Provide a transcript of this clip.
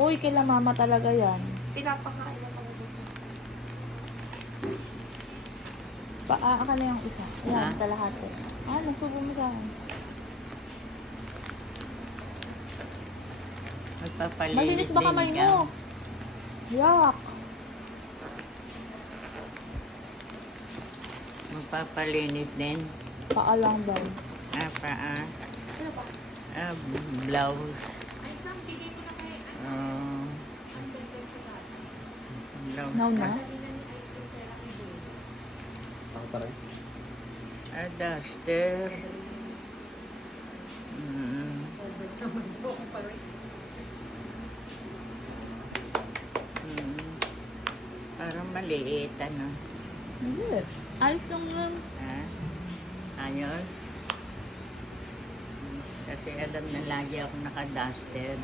Uy, kila mama talaga yan. Pinapakain na talaga sa... Aka na yung isa. Ayan, Ha? kalahati. Nasubo mo sa akin. Magpapalinis Malinis ba din kamay ikaw? mo? Yak! Magpapalinis din? Paa lang daw. Paa. Ano ba? Blouse. Ay, Sam, bigay ko na kay... Oh, Ang dagdag sa dati. blouse. Now na? Kanina ni Ice yung pera kay Boy. Ako pa rin. Duster. Parang maliit, ano? Hindi. Ayos lang yan. Ha? Ayos? Kasi alam na lagi ako naka-duster.